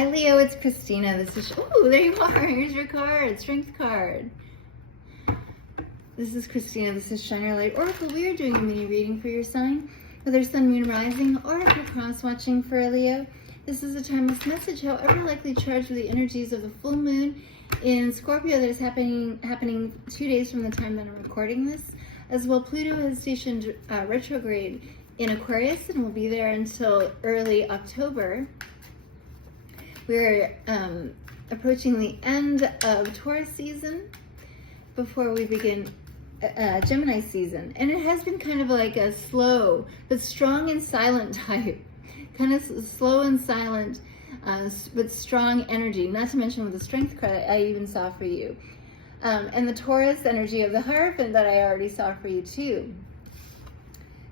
Hi Leo, it's Christina. This is, oh, there you are. Here's your card, Strength card. This is Christina. This is Shine Your Light Oracle. We are doing a mini reading for your sign, whether Sun, Moon, Rising, or if you're cross-watching for a Leo. This is a timeless message, however likely charged with the energies of the full moon in Scorpio that is happening 2 days from the time that I'm recording this. As well, Pluto has stationed retrograde in Aquarius and will be there until early October. We're approaching the end of Taurus season before we begin Gemini season. And it has been kind of like a slow but strong and silent type. Kind of slow and silent, but strong energy. Not to mention with the Strength card I even saw for you. And the Taurus energy of the Hierophant that I already saw for you too.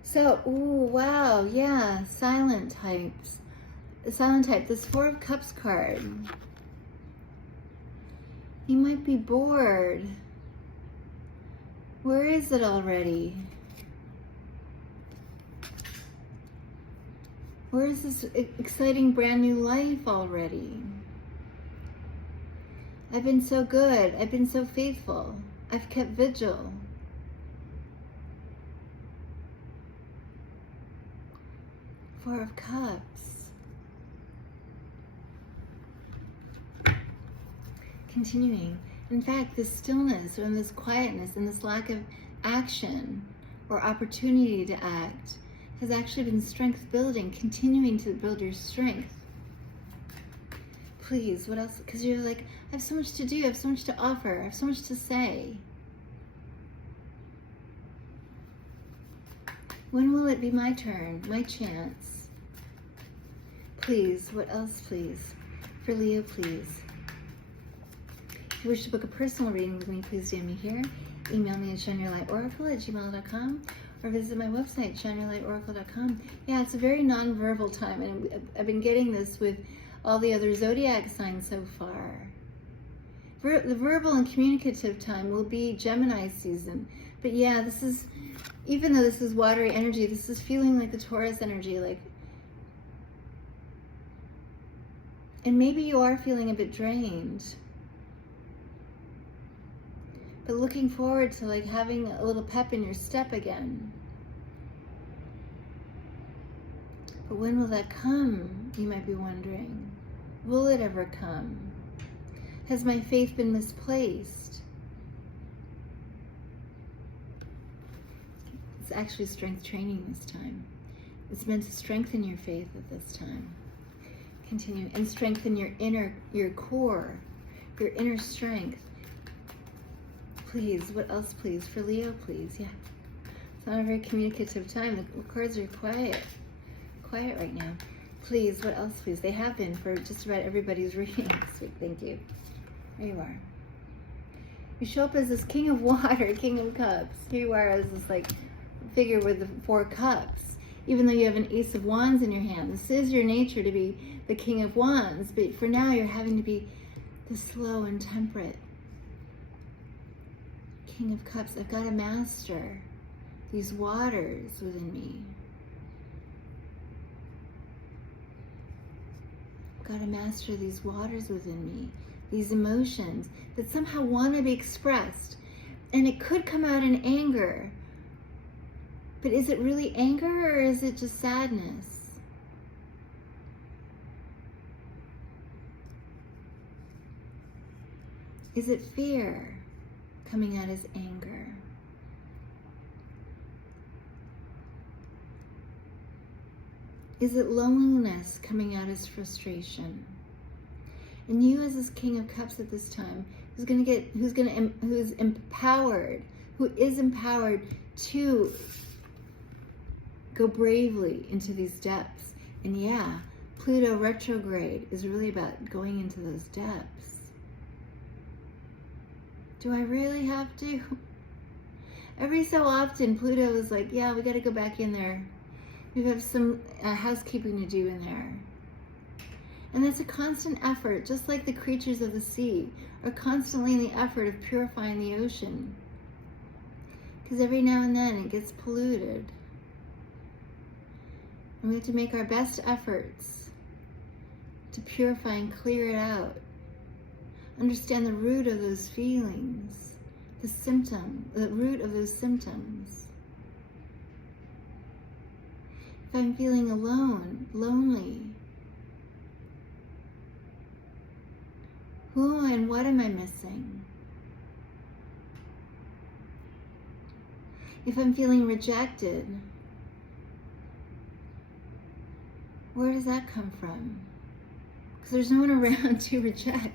So, ooh, wow, yeah, silent types. Silent type, this Four of Cups card. You might be bored. Where is it already? Where is this exciting brand new life already? I've been so good. I've been so faithful. I've kept vigil. Four of Cups. Continuing. In fact, this stillness and this quietness and this lack of action or opportunity to act has actually been strength building, continuing to build your strength. Please, what else? Because you're like, I have so much to do, I have so much to offer, I have so much to say. When will it be my turn, my chance? Please, what else, please? For Leo, please. If you wish to book a personal reading with me, please DM me here. Email me at shineyourlightoracle@gmail.com or visit my website, shineyourlightoracle.com. Yeah, it's a very non-verbal time, and I've been getting this with all the other zodiac signs so far. The verbal and communicative time will be Gemini season. But yeah, this is, even though this is watery energy, this is feeling like the Taurus energy, like, and maybe you are feeling a bit drained. But looking forward to like having a little pep in your step again. But when will that come? You might be wondering. Will it ever come? Has my faith been misplaced? It's actually strength training this time. It's meant to strengthen your faith at this time. Continue and strengthen your core, your inner strength. Please, what else, please? For Leo, please. Yeah. It's not a very communicative time. The cards are quiet right now. Please, what else, please? They have been for just about everybody's reading this week. Thank you. There you are. You show up as this King of Water, King of Cups. Here you are as this like figure with the Four Cups. Even though you have an Ace of Wands in your hand. This is your nature to be the King of Wands. But for now, you're having to be the slow and temperate King of Cups. I've got to master these waters within me. I've got to master these waters within me, these emotions that somehow want to be expressed. And it could come out in anger. But is it really anger or is it just sadness? Is it fear coming out as anger? Is it loneliness coming out as frustration? And you as this King of Cups at this time, who is empowered to go bravely into these depths. And yeah, Pluto retrograde is really about going into those depths. Do I really have to? Every so often, Pluto is like, yeah, we got to go back in there. We have some housekeeping to do in there. And that's a constant effort, just like the creatures of the sea are constantly in the effort of purifying the ocean. Because every now and then it gets polluted. And we have to make our best efforts to purify and clear it out. Understand the root of those feelings, the root of those symptoms. If I'm feeling alone, lonely, who and what am I missing? If I'm feeling rejected, where does that come from? Because there's no one around to reject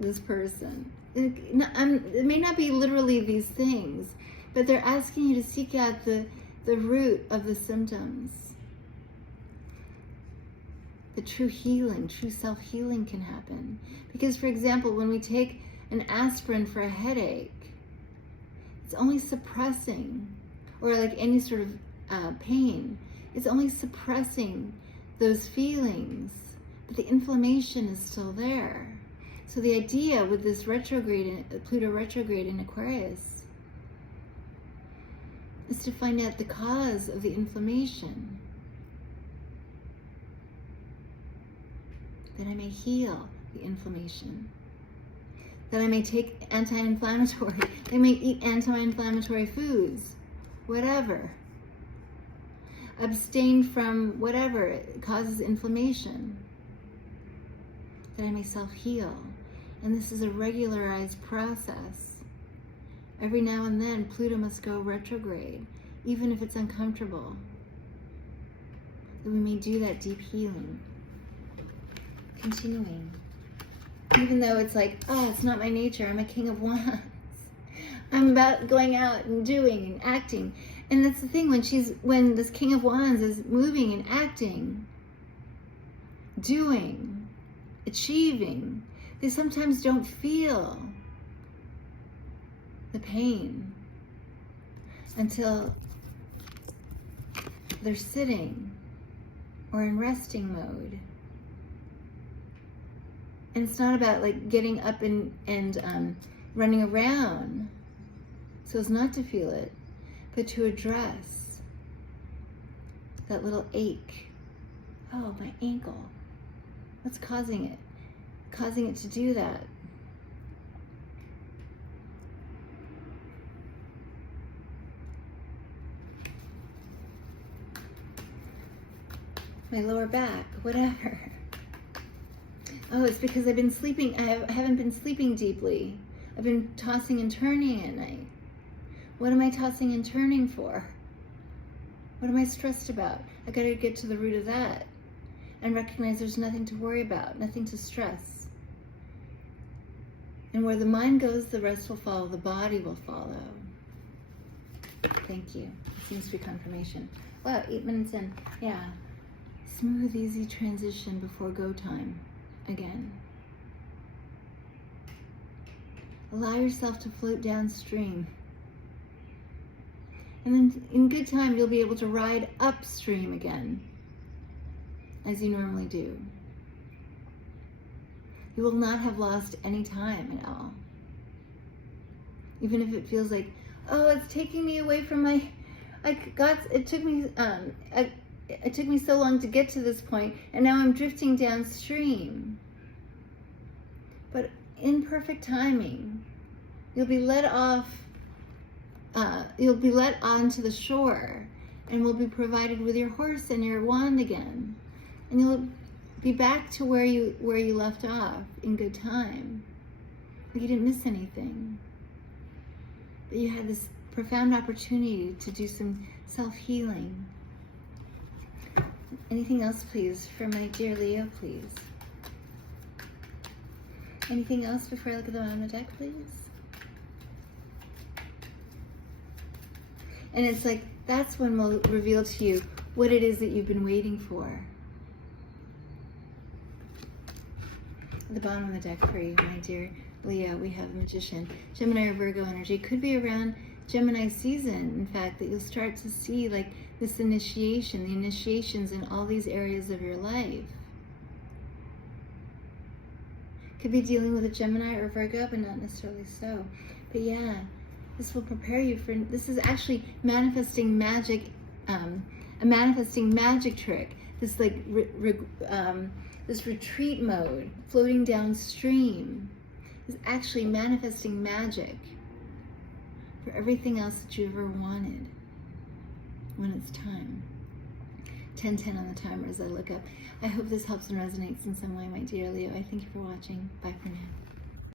this person. It may not be literally these things, but they're asking you to seek out the root of the symptoms. The true healing, true self-healing can happen. Because, for example, when we take an aspirin for a headache, it's only suppressing, or like any sort of pain, it's only suppressing those feelings, but the inflammation is still there. So the idea with this Pluto retrograde in Aquarius is to find out the cause of the inflammation, that I may heal the inflammation, that I may take anti-inflammatory, I may eat anti-inflammatory foods, whatever, abstain from whatever causes inflammation, that I may self-heal. And this is a regularized process. Every now and then, Pluto must go retrograde, even if it's uncomfortable, that we may do that deep healing. Continuing. Even though it's like, oh, it's not my nature, I'm a King of Wands. I'm about going out and doing and acting. And that's the thing, when this King of Wands is moving and acting, doing, achieving, they sometimes don't feel the pain until they're sitting or in resting mode. And it's not about like getting up and running around so as not to feel it, but to address that little ache. Oh, my ankle. What's causing it? Causing it to do that. My lower back, whatever. Oh, it's because I've been sleeping, I haven't been sleeping deeply. I've been tossing and turning at night. What am I tossing and turning for? What am I stressed about? I gotta get to the root of that and recognize there's nothing to worry about, nothing to stress. And where the mind goes, the rest will follow, the body will follow. Thank you. It seems to be confirmation. Wow, 8 minutes in. Yeah. Smooth, easy transition before go time. Again. Allow yourself to float downstream. And then in good time, you'll be able to ride upstream again, as you normally do. You will not have lost any time at all. Even if it feels like, oh, it's taking me away from my, it took me so long to get to this point, and now I'm drifting downstream. But in perfect timing, you'll be let onto the shore, and will be provided with your horse and your wand again, and you'll be back to where you left off in good time. Like you didn't miss anything, but you had this profound opportunity to do some self-healing. Anything else, please, for my dear Leo, please? Anything else before I look at the bottom of the deck, please? And it's like, that's when we'll reveal to you what it is that you've been waiting for. At the bottom of the deck for you, my dear Leo, we have Magician. Gemini or Virgo energy. Could be around Gemini season, in fact, that you'll start to see like this initiation, the initiations in all these areas of your life. Could be dealing with a Gemini or Virgo, but not necessarily so. But yeah, this will prepare you for, this is actually manifesting magic, a manifesting magic trick this like this retreat mode, floating downstream, is actually manifesting magic for everything else that you ever wanted when it's time. 10:10 on the timer as I look up. I hope this helps and resonates in some way, my dear Leo. I thank you for watching. Bye for now.